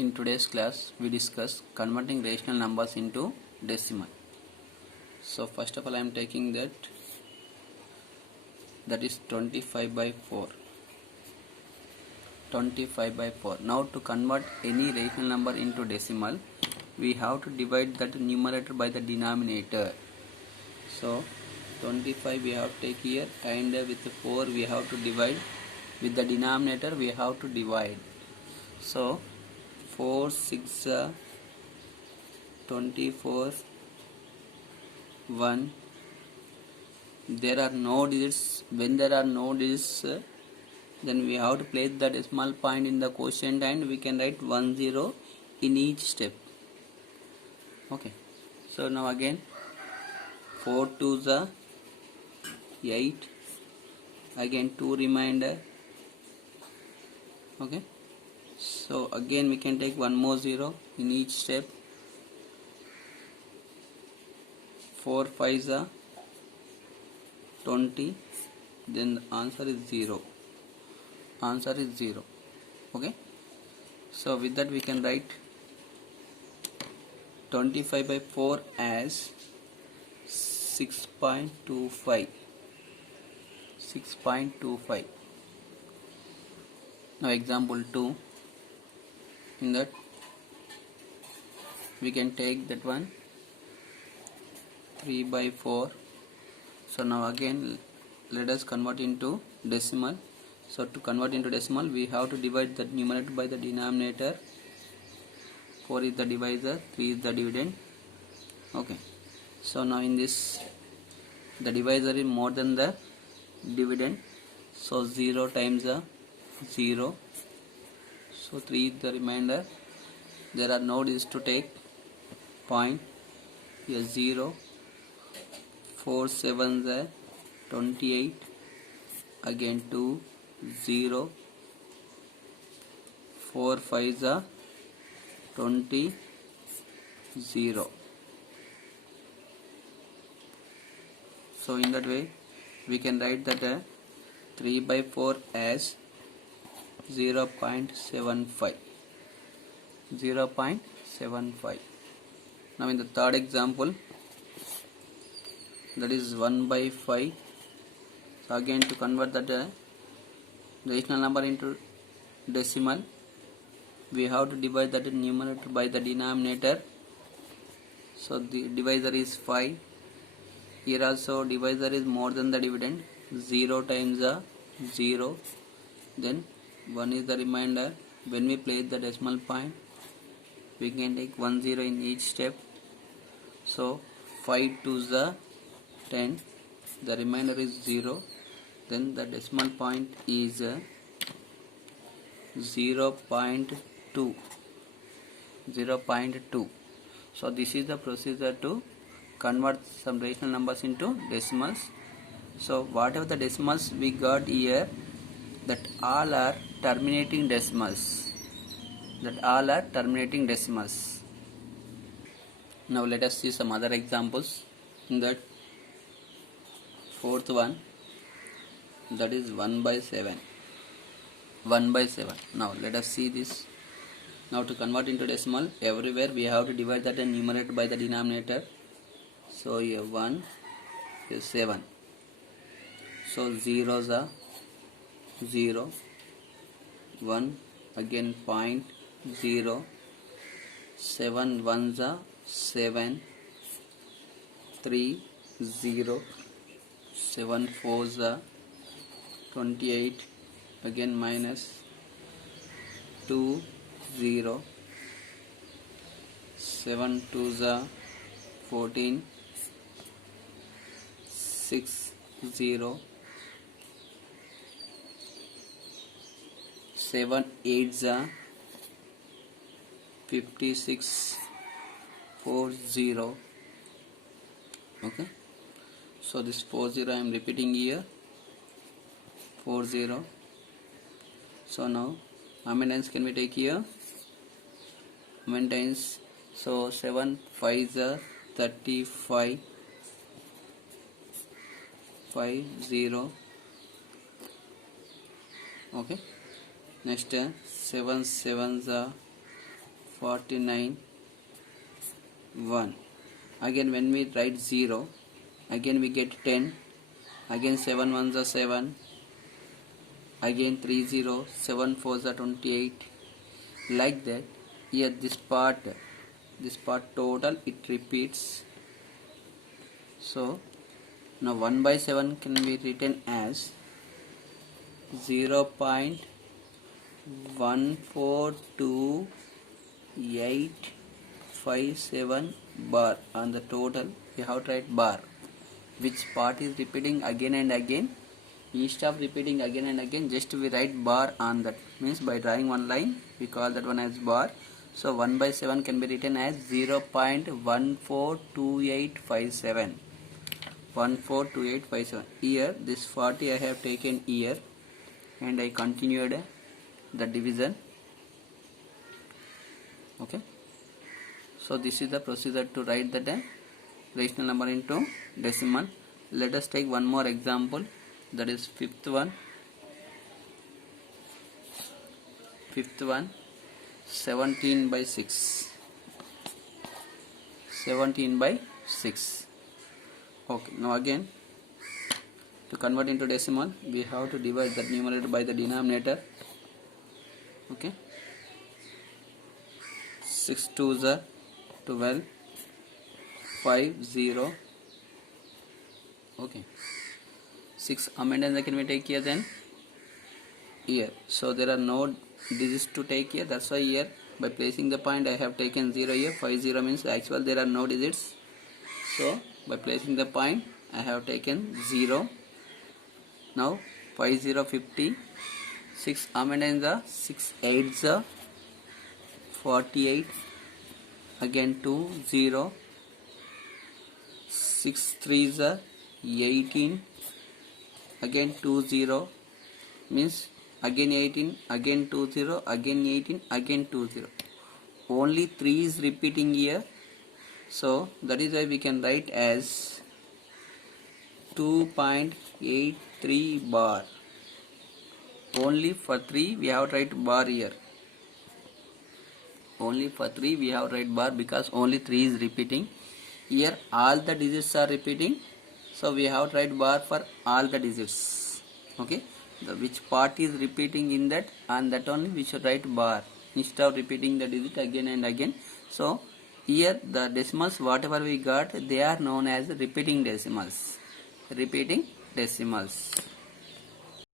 In today's class, we discuss converting rational numbers into decimal. So first of all, I am taking that is 25 by 4. 25 by 4. Now to convert any rational number into decimal, we have to divide that numerator by the denominator. So 25 we have to take here, and with 4 we have to divide. With the denominator we have to divide. So 4 6 24 1. There are no digits. When there are no digits, then we have to place the decimal point in the quotient and we can write 10 in each step. Okay, so now again 4 2 8, again 2 remainder. Okay, so again we can take one more 0 in each step. 4 5 20, then the answer is 0. Answer is 0. Okay, so with that we can write 25 by 4 as 6.25. 6.25. Now example 2, in that we can take that one 3 by 4. So now again let us convert into decimal. So to convert into decimal, we have to divide the numerator by the denominator. 4 is the divisor, 3 is the dividend. Okay, so now in this the divisor is more than the dividend, so 0 times 0, so 3 is the remainder. There are no digits to take, point here 0. 4 7 28, again 2 0. 4 5 20 0. So in that way we can write that 3 by 4 as 0.75. 0.75. Now in the third example, that is 1 by 5. So again to convert that rational number into decimal, we have to divide that numerator by the denominator. So the divisor is 5. Here also divisor is more than the dividend, 0 times 0, then 1 is the remainder. When we place the decimal point, we can take 10 in each step. So 5 2 10, the remainder is 0, then the decimal point is 0.2. 0.2. So this is the procedure to convert some rational numbers into decimals. So whatever the decimals we got here, that all are terminating decimals. That all are terminating decimals. Now let us see some other examples. In that fourth one, that is 1 by 7. 1 by 7. Now let us see this. Now to convert into decimal, everywhere we have to divide that numerator by the denominator. So here 1 is 7. So 0 is 0. 1 again point 0. 7 1s 7. 3 0. 7 4s 28, again minus 2 0. 7 2s 14. 6 0. 7 8s 56. 4 0. Okay, so this 40 I am repeating here, 40. So now how many times can we take here? How many times? So 7 5 35. 5 0. Okay, next 7 7s 49 1. Again when we write 0, again we get 10, again 7 ones are 7, again 3 0, 7 fours are 28, like that. Here this part total it repeats. So now 1 by 7 can be written as 0.14287 bar. On the total we have to write bar. Which part is repeating again and again? Instead of repeating again and again, just we write bar on that. Means by drawing one line, we call that one as bar. So 1 by 7 can be written as 0.142857. 142857. Here this 40 I have taken here and I continued the division. Okay. So this is the procedure to write the rational number into decimal. Let us take one more example, that is fifth one, 17 by 6. 17 by 6. Okay, now again to convert into decimal we have to divide the numerator by the denominator. Okay, 6 2s are 12, 5 0. Okay, 6 amendments can we take here then? Here, so there are no digits to take here, that's why here by placing the point I have taken 0 here. 5 0 means actual there are no digits, so by placing the point I have taken 0. Now 5 0 50, 6 amendments are 6 8s are 48, again 2 0, 6 3s are 18, again 2 0 means again 18, again 2 0, again 18, again 2 0. Only 3 is repeating here, so that is why we can write as 2.83 bar. Only for 3 we have to write bar here. Only for 3 we have to write bar because only 3 is repeating. Here all the digits are repeating, so we have to write bar for all the digits. Okay, which part is repeating in that, and that only we should write bar instead of repeating the digit again and again. So here the decimals whatever we got, they are known as repeating decimals. Repeating decimals.